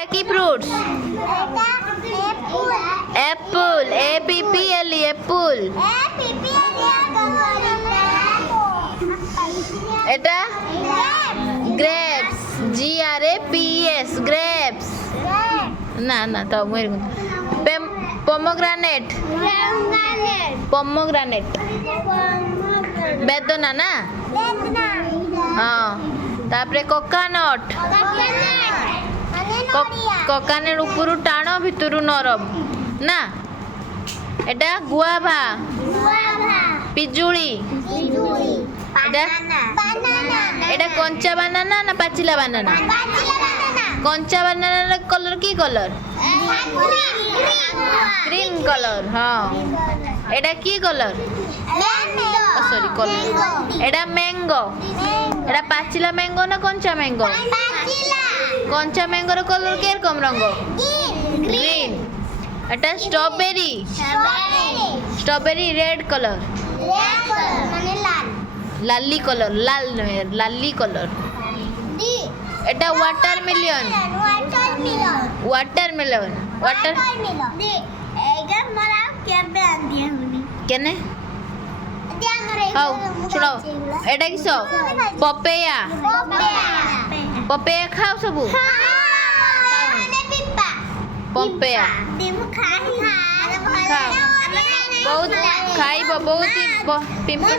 এটা কি fruits? Apple, APPLE Apple. এটা গ্রেপস, GRAPES গ্রেপস। না না তো পমোগ্রানেট, পমোগ্রানেট বেদনা না। হ্যাঁ, তারপরে কোকানট, কোকানট উপরু টাণ ভিতরু নরম না। এটা গুয়াভা, পিজুଳି। এটা কঞ্চা বানানা না পাচিলা বানানা? কঞ্চা বানানার কলর কি কলর? Green colour. হ্যাঁ, এটা কি কলর? Sorry colour. এটা ম্যাঙ্গো। এটা পাচিলা ম্যাঙ্গো না কঞ্চা ম্যাঙ্গো? কঞ্চা ম্যাঙ্গোর কলর কিরকম রঙ? গ্রিন। এটা স্ট্রবেরি, স্ট্রবেরি রেড কলর, লালি কলর, লাল লালি কলর। এটা ওয়াটারমেলন, ওয়াটারমেলন, ওয়াটার কেনে? হও শুনো, এটা কিস? পপেয়া, পপেয়া খাও সবু? পপেয়া খাও, বহুত খাইব, বহুত পিম্পল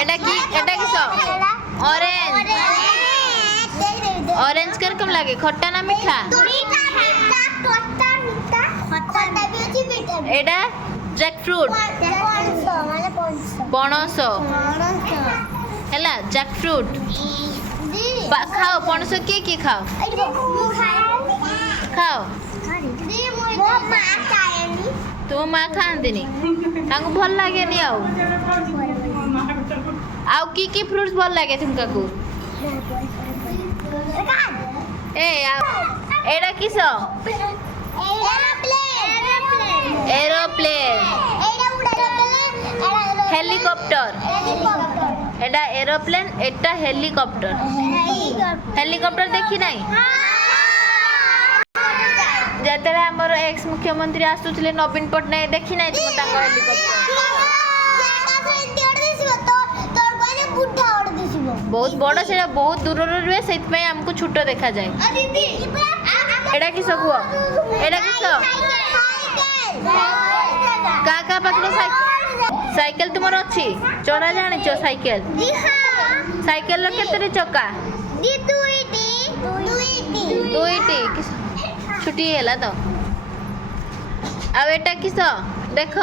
এটা কি? এটা কিস? অরেঞ্জ। অরেঞ্জ কিরকম লাগে? খট্টা না মিঠা? এটা জ্যাকফ্রুট, পଣସ ହେଲା। জ্যাকফ্রুট খাও। পଣସ କିଏ କିଏ ଖାଅ? ଖାଅ। ତୁମ ମା ଖାଆନ୍ତିନି? ତାଙ୍କୁ ଭଲ ଲାଗେନି? ଆଉ କି ଫ୍ରୁଟ୍ସ ଭଲ ଲାଗେ ତୁମକୁ? ଏଇଟା କିସ? Aeroplane, helicopter. एटा एरोप्लेन, एटा हेलिकॉप्टर। हेलिकॉप्टर देखी नहीं? जतरे हमर एक्स मुख्यमंत्री आसुतले नवीन पटनायक देखी नहीं तुम ताको हेलिकॉप्टर? बहुत बड़ से बहुत दूर रुए से हमको छोट देखा जाए। एटा किस हुआ? एटा किस? का पाखरे साइकिल तुमर अच्छी? चढ़ा जानिच साइकिल? साइकिल रो केते चक्का? दुईटी। छुट्टी हैला तो। आ एटा किस? देख,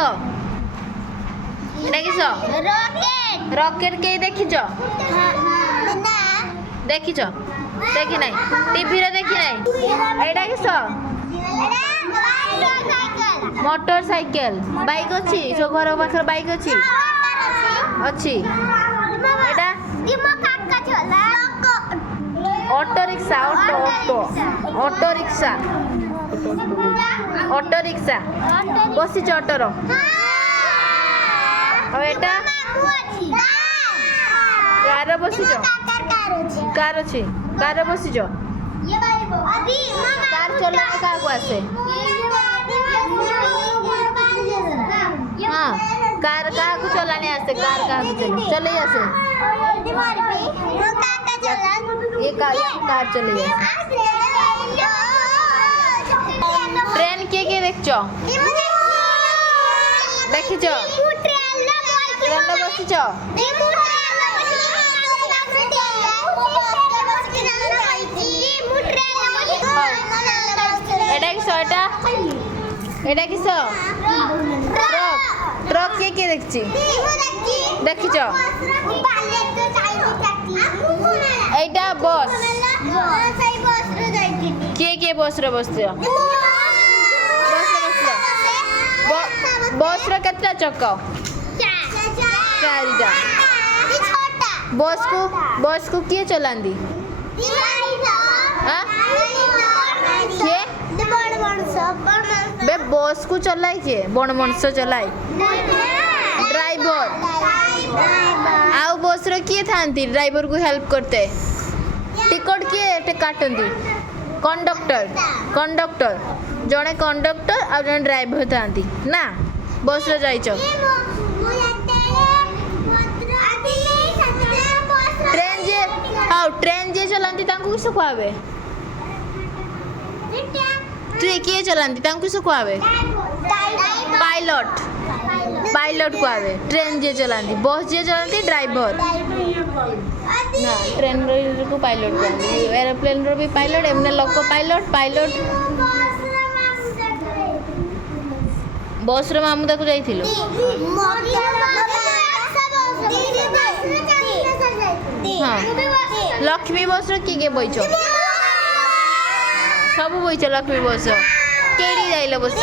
एटा किस? रॉकेट। रॉकेट के देखिच? देखिच? देखी नहीं? टीवी रे देखी नहीं? एटा किस? मोटरसाइकिल। बाइक अच्छी? सो घर पाखर बाइक अच्छी? अच्छी। एटा auto rickshaw, auto rickshaw, auto rickshaw बसी ऑटोर। एटा कार बसी? कार अच्छी? कार बसी? कार चला क्या आसे? हाँ, कार कहाँ को चलाने आसे? कार कहाँ को चले आसे? ये कार चले आसे। ट्रेन के देखछ? देखिछ? ट्रेन बसिछ? एटा किस? एटा किस? ट्रक के देखछि? देखिछ? एटा बस। किए बस रे बसछ? बस रे केतना चक्का? चारिटा। बस को किए चलांदी? किए? बे बस को चलाई किए? बड़ मनुष्य चलाई? ड्राइवर। आउ बस रे किए थांती ड्राइवर को हेल्प करते टिकट किए काटती कंडक्टर कंडक्टर जड़े कंडक्टर आ जड़े ड्राइवर थांती ना बस रे जाइछ ट्रेन जे हाँ ट्रेन जे चलाती किस कहबे तु किए चलाती किस कहबे पायलट पायलट कहबे ट्रेन जे चलाती बस जे चलाती ड्राइवर ना ट्रेन को पायलट कहते एरोप्लेन रो भी पायलट एमने लोको पायलट पायलट बस रो मामू ताको जाइथिलो हाँ लक्ष्मी बस रो किए बैच सब बैच लक्ष्मी बस केड़ी जाइल बस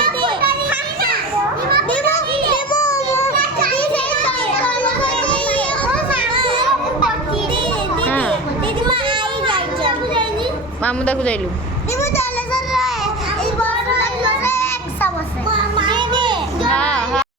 मामू ताको जाइलु